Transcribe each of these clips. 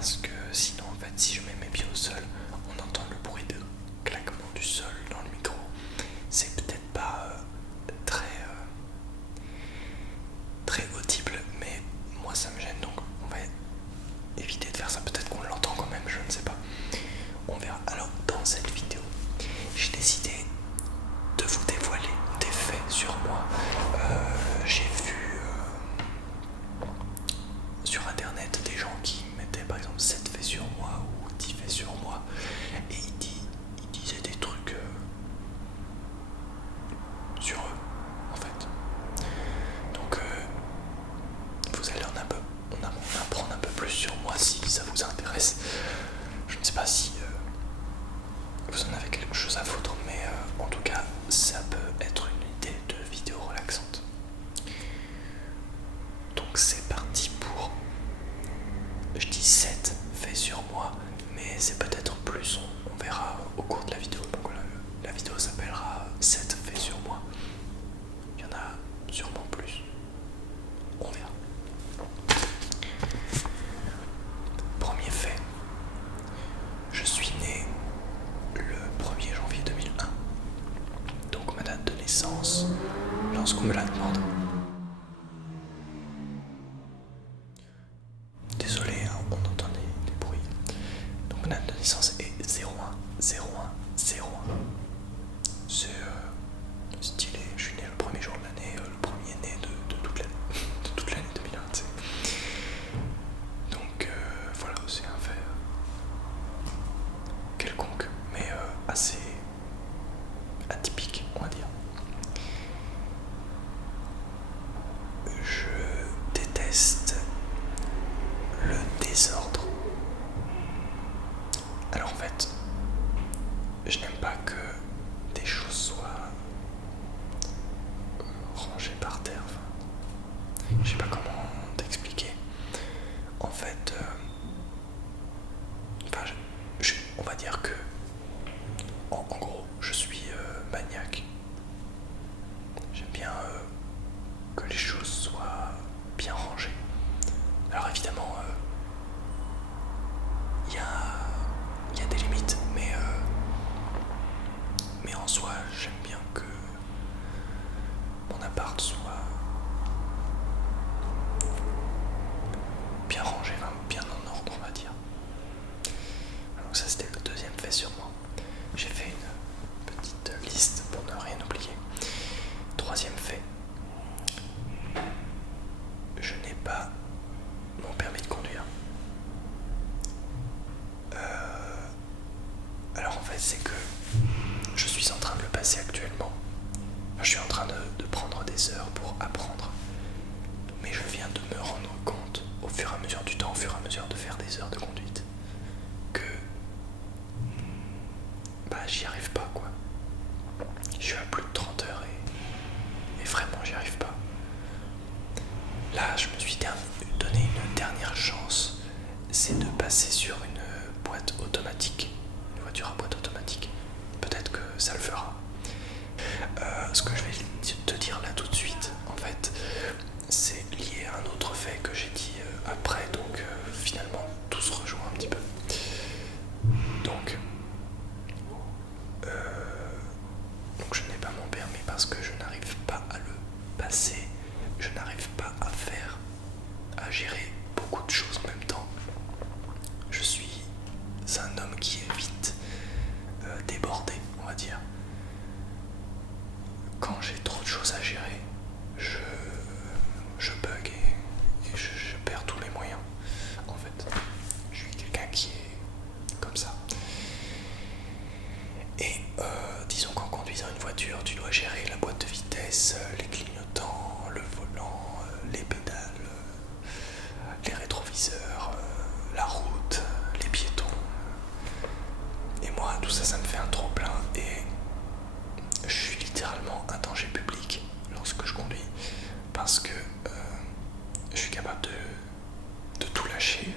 parce que sinon en fait si je mets mes pieds au sol, on entend le bruit de claquement du sol dans le micro. C'est peut-être pas très audible, mais moi ça me gêne, donc on va éviter de faire ça. Peut-être qu'on l'entend quand même, je ne sais pas. On verra. Alors dans cette vidéo, j'ai décidé de vous dévoiler des faits sur moi. J'ai vu sur internet des gens qui mettaient par exemple 7 faits sur moi ou 10 faits sur moi, et ils disaient des trucs sur eux en fait. Donc vous allez en apprendre un peu plus sur moi si ça vous intéresse. Je ne sais pas si vous en avez quelque chose à foutre, mais en tout cas ça peut être une idée de vidéo relaxante. Donc c'est parti pour, je dis 7 faits sur moi, mais c'est peut-être plus, on verra au cours de la vidéo. Donc la vidéo s'appellera 7 faits sur moi. Il y en a sûrement plus, on verra. Premier fait, je suis né le 1er janvier 2001, donc ma date de naissance, lorsqu'on me la demande. Désolé, hein, on entend des bruits. Donc ma date de naissance est 01/01/01. C'est stylé, je suis né le premier jour de l'année, le premier né de toute l'année 2001, tu sais. Donc voilà, c'est un fait quelconque, mais assez atypique, on va dire. Je déteste le désordre. Alors en fait, je n'aime pas que des choses soient rangées par terre. Enfin, je sais pas comment t'expliquer. En fait, on va dire que en gros, je suis maniaque. J'aime bien que les choses soient bien rangées. Alors évidemment, il y a des limites, mais en soi, j'aime bien que mon appart soit bien rangé, enfin, bien en ordre, on va dire. Donc ça, c'était le deuxième fait sur moi. J'ai fait une petite liste pour ne rien oublier. Troisième fait, je n'ai pas mon permis de conduire. Alors en fait, c'est que je suis en train de le passer actuellement. Enfin, je suis en train de prendre des heures pour apprendre. Mais je viens de me rendre compte, au fur et à mesure du temps, au fur et à mesure de faire des heures de conduite, que j'y arrive pas, quoi. Je suis à plus de 30 heures et vraiment j'y arrive pas. Là, je me suis donné une dernière chance, c'est de passer sur une boîte automatique, une voiture à boîte automatique. Peut-être que ça le fera. Ce que je vais te dire là tout de suite, en fait, c'est lié à un autre fait que j'ai dit après, donc finalement tout se rejoint un petit peu. Donc je n'ai pas mon permis parce que je n'arrive pas à le passer, je n'arrive pas à gérer beaucoup de choses en même temps. Je suis un homme qui est vite débordé, on va dire. Quand j'ai trop de choses à gérer, je bug et je perds tous les moyens. En fait, je suis quelqu'un qui est comme ça. Et disons qu'en conduisant une voiture, tu dois gérer la boîte de vitesse, les clignotants, le volant, les pédales, les rétroviseurs, la route, les piétons. Et moi, tout ça, ça me fait un trop plein et je suis littéralement un danger public lorsque je conduis parce que je suis capable de tout lâcher.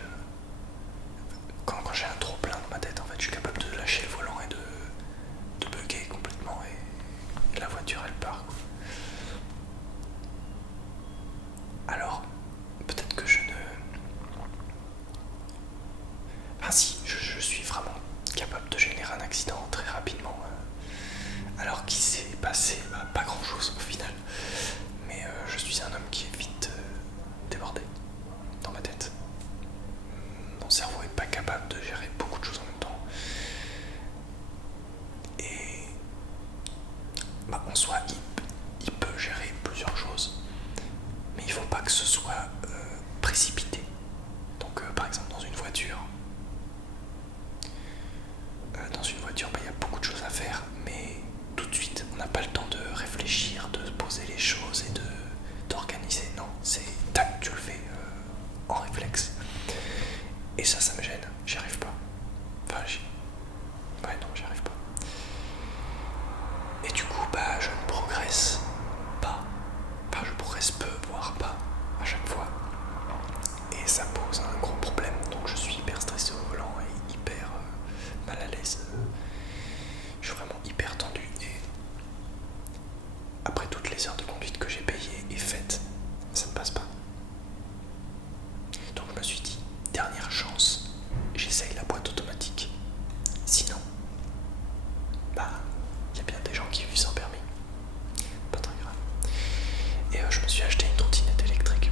Quand j'ai un trop plein dans ma tête, en fait, je suis capable de lâcher le volant et de bugger complètement et la voiture elle part, quoi. Alors, peut-être que je réflexe. Et ça me gêne, j'y arrive pas. Ouais, non, j'y arrive pas. Et du coup, je ne progresse pas. Enfin, je progresse peu, voire pas, à chaque fois. Et ça pose un gros problème. Donc je suis hyper stressé au volant et hyper mal à l'aise. Je suis vraiment hyper tendu. Et après toutes les heures de conduite que j'ai payées et faites, ça ne passe pas. Donc je me suis dit, dernière chance, j'essaye la boîte automatique. Sinon, il y a bien des gens qui vivent sans permis. Pas très grave. Et je me suis acheté une trottinette électrique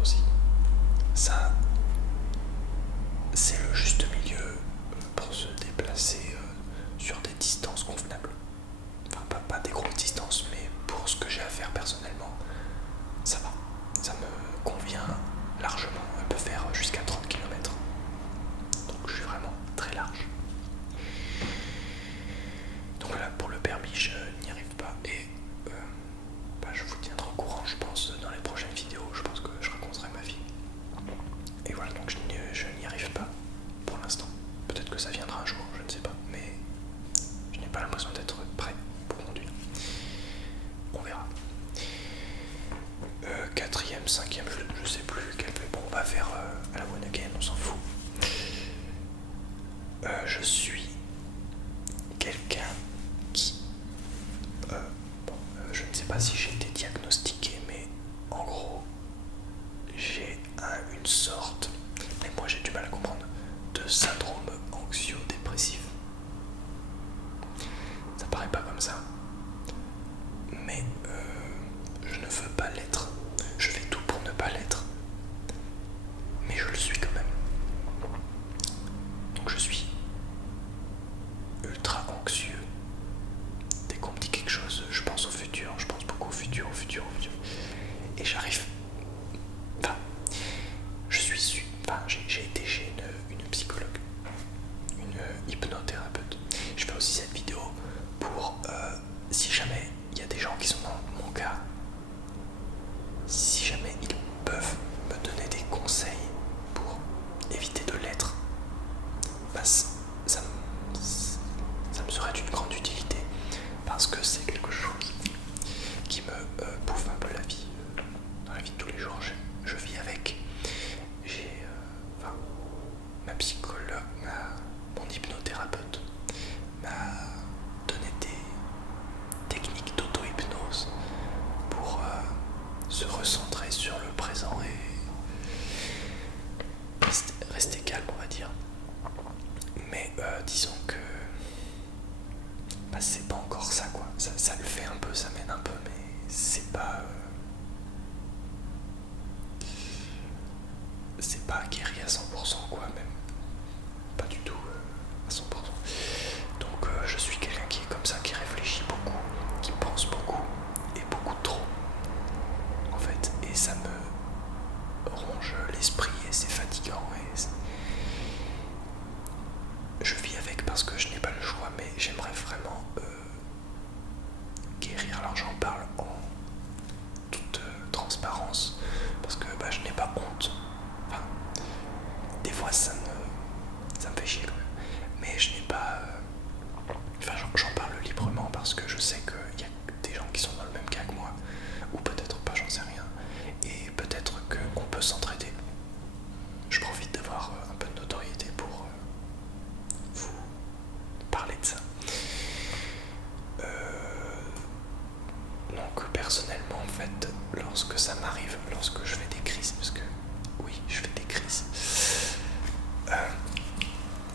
aussi. Ça, c'est le juste milieu pour se déplacer sur des distances convenables. Enfin, pas des grosses distances, mais pour ce que j'ai à faire personnellement, ça va. Ça me convient largement. Elle peut faire jusqu'à 30 km. Donc je suis vraiment très large. Donc voilà, pour le permis, je n'y arrive pas. Et je vous tiendrai au courant, je pense, dans les prochaines vidéos. Je pense que je raconterai ma vie. Et voilà, donc je n'y arrive pas pour l'instant. Peut-être que ça viendra un jour, je ne sais pas. Mais je n'ai pas l'impression d'être prêt pour conduire. On verra. Quatrième, cinquième, je sais plus quel. Bon, on va faire à la one again, on s'en fout. Je suis quelqu'un qui... je ne sais pas si j'ai été diagnostiqué, mais en gros, j'ai une sorte, mais moi j'ai du mal à comprendre, de syndrome anxio-dépressif. Ça paraît pas comme ça, mais je ne veux pas l'être. Je fais tout pour ne pas l'être, mais je le suis quand même. Donc je suis ultra anxieux. Dès qu'on me dit quelque chose, je pense au futur, je pense beaucoup au futur. Et j'arrive. Enfin, j'ai été chez une psychologue, une hypnothérapeute. Je fais aussi cette vidéo pour si jamais il y a des gens qui sont dans mon cas, si jamais ils peuvent me donner des conseils pour éviter de l'être, ça me serait d'une grande utilité, parce que c'est quelque chose qui me bouffe un peu la vie, dans la vie de tous les jours. Je vis avec. J'ai ma psychologue, mon hypnothérapeute m'a donné des techniques d'auto-hypnose pour se recentrer sur le présent et rester calme, on va dire. Mais disons que c'est pas encore ça, quoi. Ça le fait un peu, ça m'aide un peu, mais c'est pas guéri à 100%, quoi, même pas du tout à 100%. Donc je suis quelqu'un qui est comme ça, qui réfléchit beaucoup, qui pense beaucoup et beaucoup trop, en fait, et ça me ronge l'esprit et c'est fatigant. Je vis avec parce que je n'ai pas le choix, mais j'aimerais vraiment guérir. Alors j'en parle en toute transparence parce que je n'ai pas honte. Enfin, des fois ça me fait chier quand même, mais je n'ai pas. J'en parle librement parce que je sais qu'il y a des gens qui sont dans le même cas que moi, ou peut-être pas, j'en sais rien, et peut-être qu'on peut s'entraider. Je profite d'avoir un peu de notoriété pour vous parler de ça. Donc personnellement, en fait, lorsque ça m'arrive, lorsque je fais des crises, parce que oui, je fais des crises,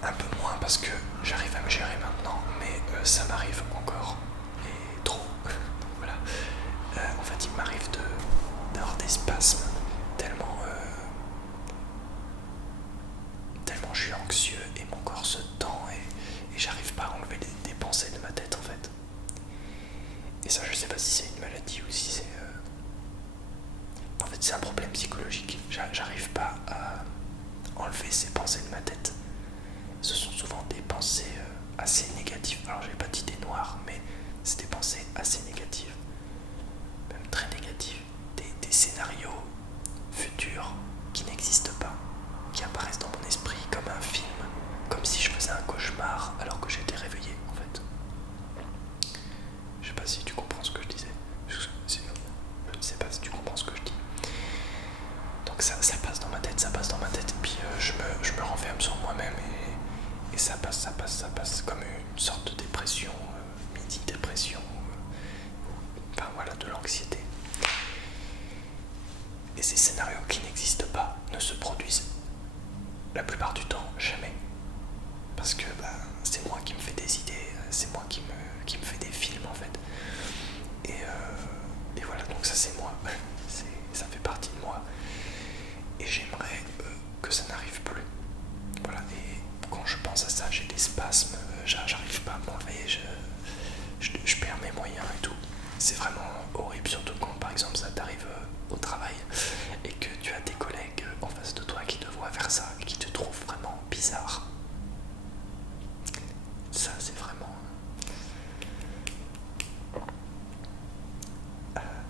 un peu moins parce que j'arrive à me gérer maintenant, mais ça m'arrive encore et trop. Voilà. En fait, il m'arrive d'avoir des spasmes tellement je suis anxieux et mon corps se tend et j'arrive pas à enlever des pensées de ma tête, en fait. Et ça, je sais pas si c'est une maladie ou si c'est en fait c'est un problème psychologique. J'arrive pas à enlever ces pensées de ma tête. Ce sont souvent des pensées assez négatives. Alors j'ai pas d'idées noires, mais c'est des pensées assez négatives, même très négatives, des scénarios futurs qui n'existent pas. ça passe comme une sorte de dépression, mini-dépression, enfin voilà, de l'anxiété. Et ces scénarios qui n'existent pas ne se produisent la plupart du temps jamais. Parce que c'est moi qui me fais des idées, c'est moi qui me fais des films en fait. Et voilà, donc ça c'est moi, ça fait partie de moi. Et j'aimerais que ça n'arrive plus. Voilà, et quand je pense à ça, j'ai des spasmes, j'arrive pas à m'enlever, je perds mes moyens et tout. C'est vraiment horrible, surtout quand par exemple ça t'arrive au travail et que tu as des collègues en face de toi qui te voient faire ça et qui te trouvent vraiment bizarre. Ça c'est vraiment...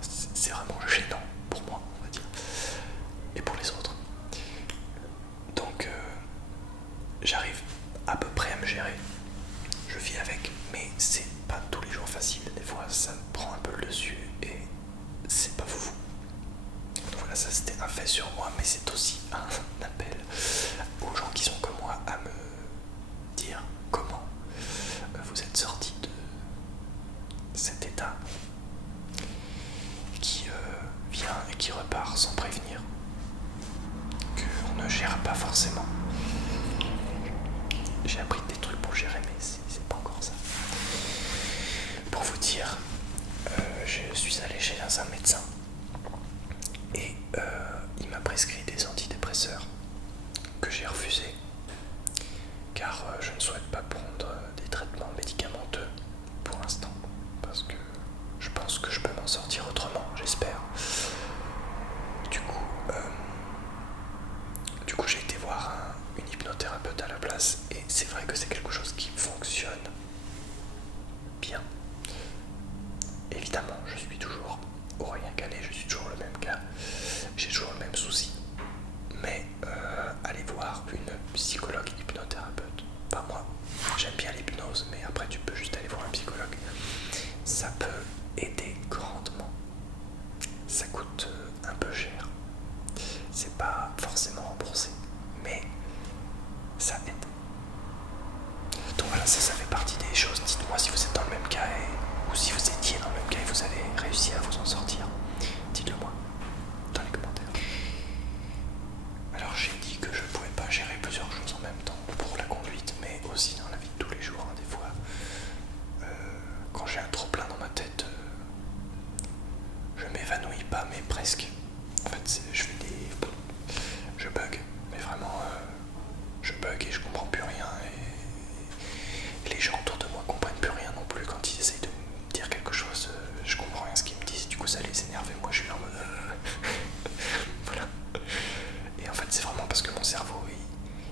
c'est vraiment gênant pour moi, on va dire, et pour les autres. Donc j'arrive à peu près à me gérer, je vis avec, mais c'est pas tous les jours facile, des fois ça me prend un peu le dessus et c'est pas foufou. Donc voilà, ça c'était un fait sur moi, mais c'est aussi un appel aux gens qui sont comme moi à me dire comment vous êtes sortis de cet état qui vient et qui repart sans prévenir, qu'on ne gère pas forcément. J'ai appris des trucs pour gérer, mais c'est pas encore ça. Pour vous dire, je suis allé chez un médecin et il m'a prescrit des antidépresseurs que j'ai refusés car je ne souhaite pas prendre des traitements médicamenteux pour l'instant parce que je pense que je peux m'en sortir autrement, j'espère. Du coup j'ai été voir une hypnothérapeute à la place et c'est vrai que c'est quelque chose qui fonctionne bien. Évidemment, je suis toujours au rien calé, je suis toujours le même cas, j'ai toujours le même souci. Mais aller voir une psychologue hypnothérapeute, pas moi, j'aime bien l'hypnose, mais après tu peux juste aller voir un psychologue. Ça peut aider grandement. Ça coûte un peu cher. C'est pas forcément remboursé, mais ça aide. Donc voilà, ça fait partie des choses. Dites-moi si vous êtes dans le même cas ou si vous étiez dans le même cas et vous avez réussi à vous en sortir. Dites-le moi dans les commentaires. Alors j'ai dit que je pouvais pas gérer plusieurs choses en même temps pour la conduite, mais aussi dans la vie de tous les jours, des fois. Quand j'ai un trop plein dans ma tête, je m'évanouis pas, mais presque. En fait, je bug, mais vraiment, je bug et je comprends plus rien. Et les gens autour de moi comprennent plus rien non plus quand ils essayent de me dire quelque chose. Je comprends rien ce qu'ils me disent, du coup ça les énerve et moi je suis en mode... voilà. Et en fait, c'est vraiment parce que mon cerveau,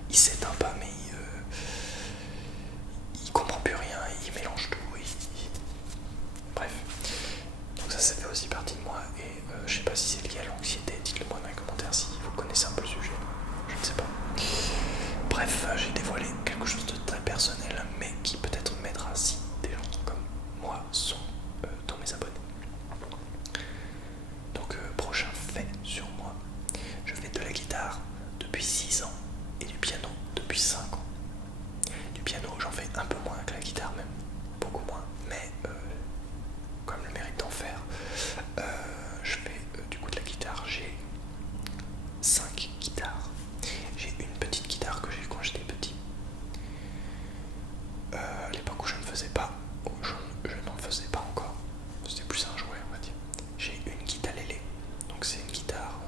il s'éteint pas, mais il comprend plus rien, il mélange tout. Bref. Donc ça fait aussi partie de moi et je sais pas si c'est lié à l'anxiété, dites-le moi dans les commentaires si vous connaissez un peu le sujet, je ne sais pas. Bref, j'ai dévoilé quelque chose de très personnel mais qui peut-être m'aidera si des gens comme moi sont dans mes abonnés. Donc prochain fait sur moi, je fais de la guitare depuis 6 ans et du piano depuis 5 ans. Du piano j'en fais un peu moins que la guitare même, beaucoup moins, mais comme le mérite d'en faire, je fais du coup de la guitare. J'ai 5 guitares. J'ai une petite guitare que j'ai quand j'étais petit. À l'époque où je n'en faisais pas encore. C'était plus un jouet, on va dire. J'ai une guitarelele. Donc c'est une guitare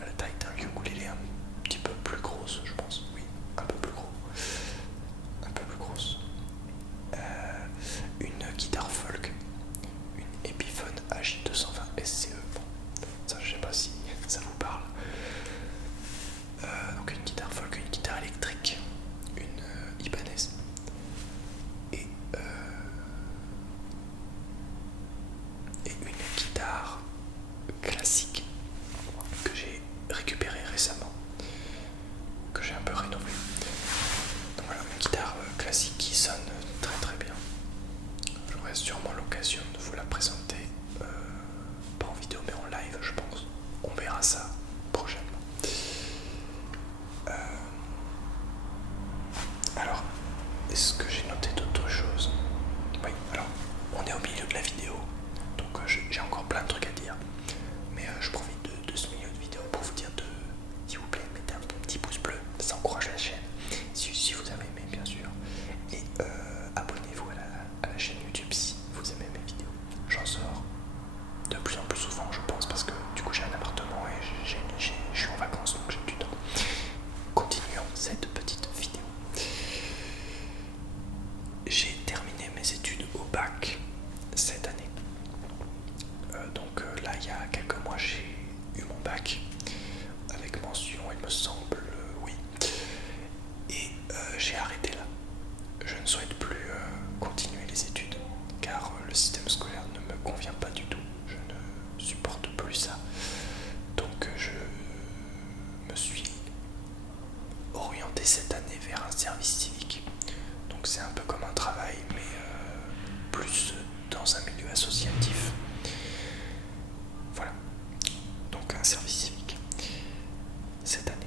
à la taille d'un ukulélé, un petit peu plus grosse, je pense. Oui, un peu plus gros. Un peu plus grosse. Une guitare folk. Une Epiphone AJ220 SCE. Bon, ça je sais pas si ça vous parle. Donc une guitare folk, une guitare électrique, une Ibanez et une guitare classique que j'ai récupérée récemment, que j'ai un peu rénovée. Donc voilà, une guitare classique qui sonne très très bien. J'aurai sûrement l'occasion de vous la présenter, pas en vidéo mais en live je pense. On verra ça prochainement. Alors, est-ce que j'ai noté d'autres choses? Oui, alors, on est au milieu de la vidéo, donc j'ai encore plein de trucs à dire. Mais je profite de ce milieu de vidéo pour vous dire s'il vous plaît, mettez un petit pouce bleu, ça encourage la chaîne, si vous avez aimé bien sûr. Et abonnez-vous à la chaîne YouTube si vous aimez mes vidéos. J'en sors de plus en plus souvent, je pense, parce que du coup j'ai un appartement et je suis en vacances, donc j'ai du temps. Continuons cette petite vidéo. J'ai terminé mes études au bac cette année. Donc là, il y a quelques mois, j'ai eu mon bac avec mention, il me semble, oui. Et j'ai arrêté là. Je ne souhaite plus continuer les études car le système scolaire ne me convient pas du tout. Je ne supporte plus ça. Donc je me suis orienté cette année vers un service civique. Donc c'est un peu comme un travail, mais plus dans un milieu associatif. Voilà. Donc un service civique cette année.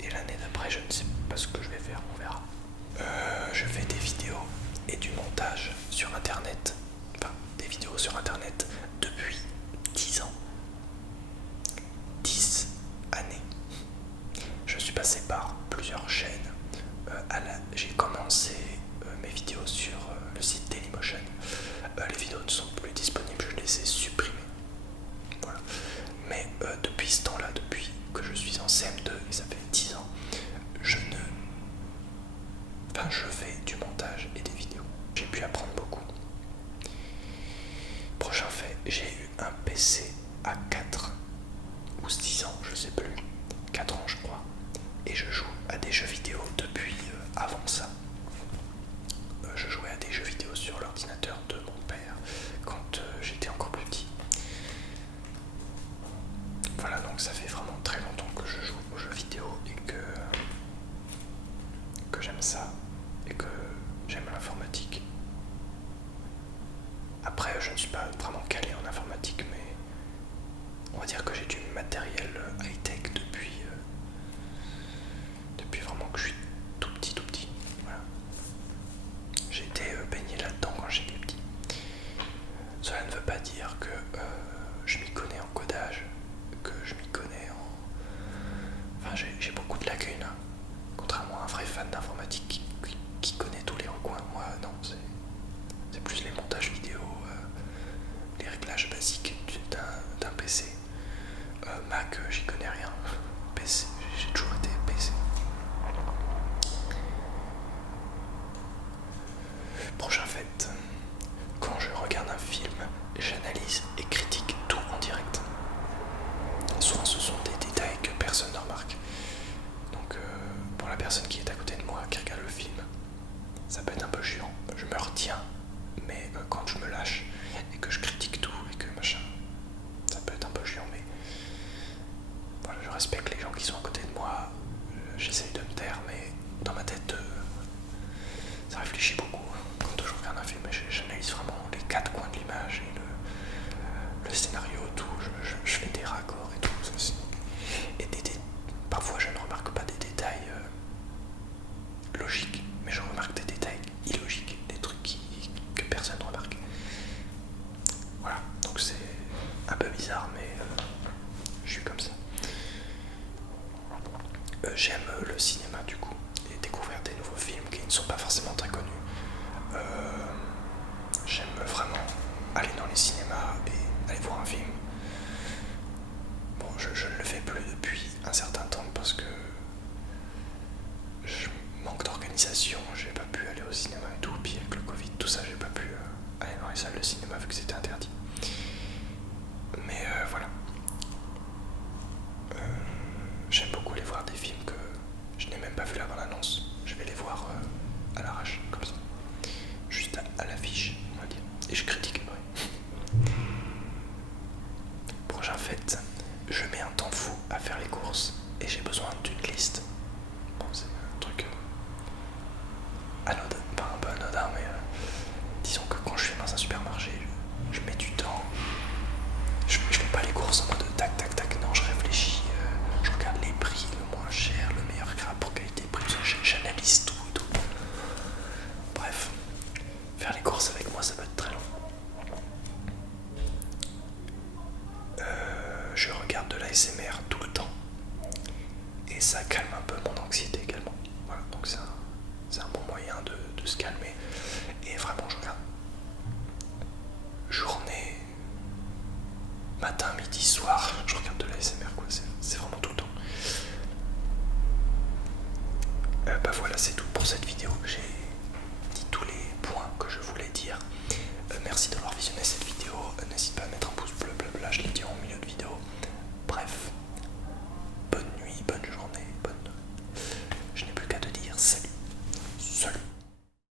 Et l'année d'après, je ne sais pas ce que je vais faire, on verra. Je fais des vidéos et du montage sur internet. Enfin, des vidéos sur internet depuis 10 ans. 10 années. Je suis passé par plusieurs chaînes. J'ai commencé mes vidéos sur le site Dailymotion. Les vidéos ne sont plus disponibles, je les ai supprimées. Voilà. Mais depuis ce temps-là, depuis que je suis en CM2, et ça fait 10 ans, je fais du montage et des vidéos. J'ai pu apprendre beaucoup. Prochain fait, j'ai eu un PC à 4 ou 6 ans, je sais plus. 4 ans je crois. Et je joue à des jeux vidéo depuis avant ça. Je jouais à des jeux vidéo sur l'ordinateur de mon père quand j'étais encore plus petit. Voilà, donc ça fait vraiment très longtemps que je joue aux jeux vidéo et que j'aime ça et que j'aime l'informatique. Après, je ne suis pas vraiment calé en informatique, mais on va dire que j'ai du matériel high-tech depuis vraiment que je suis tout petit. Voilà. J'ai été baigné là-dedans quand j'étais petit. Cela ne veut pas dire que je m'y connais en codage, que je m'y connais en... Enfin, j'ai beaucoup de lacunes, hein. Contrairement à un vrai fan d'informatique qui connaît tous les recoins. Moi, non, c'est plus les montages vidéo, les réglages basiques d'un PC. Mac, j'y connais rien. PC, j'ai toujours été PC. Prochain fait, quand je regarde un film, j'analyse et critique tout en direct. Souvent ce sont des détails que personne ne remarque. Donc pour la personne qui est à côté de moi, qui regarde le film, ça peut être un peu chiant. Je me retiens, mais quand je me lâche et que je critique tout et que machin, ça peut être un peu chiant, mais voilà, je respecte les gens qui sont à côté de moi. J'essaye de me taire, mais dans ma tête, ça réfléchit beaucoup. Quand je regarde un film, j'analyse vraiment les 4 coins de l'image et le scénario, tout. Je fais des raccords et tout. Et parfois, je ne remarque pas des détails logiques, mais je remarque des détails illogiques, des trucs que personne ne remarque. Voilà, donc c'est un peu bizarre, mais je suis comme ça. J'aime le cinéma du coup, et découvrir des nouveaux films qui ne sont pas forcément très connus. J'aime vraiment aller dans les cinémas et aller voir un film. Bon, je ne le fais plus depuis un certain temps parce que je manque d'organisation, j'ai pas pu aller au cinéma et tout, puis avec le Covid, tout ça, j'ai pas pu aller dans les salles de cinéma vu que c'était interdit. Mais voilà. J'aime beaucoup aller voir des films que je n'ai même pas vu la bande-annonce. Je vais les voir à l'arrache, comme ça. Juste à l'affiche, on va dire. Et je critique après. Prochain fait, je mets un temps fou à faire les courses et j'ai besoin d'une liste. Bon, c'est un truc anodin, pas un peu anodin, mais disons que quand je suis dans un supermarché, je mets du temps. Je fais pas les courses en mode tac, non, je réfléchis, je regarde les prix, le moins cher, le meilleur rapport qualité-prix, calme un peu mon anxiété également. Voilà, donc c'est un bon moyen de se calmer. Et vraiment, je regarde journée, matin, midi, soir, je regarde de la SMR, quoi. C'est vraiment tout le temps. Bah voilà, c'est tout pour cette vidéo. J'ai dit tous les points que je voulais dire. Merci d'avoir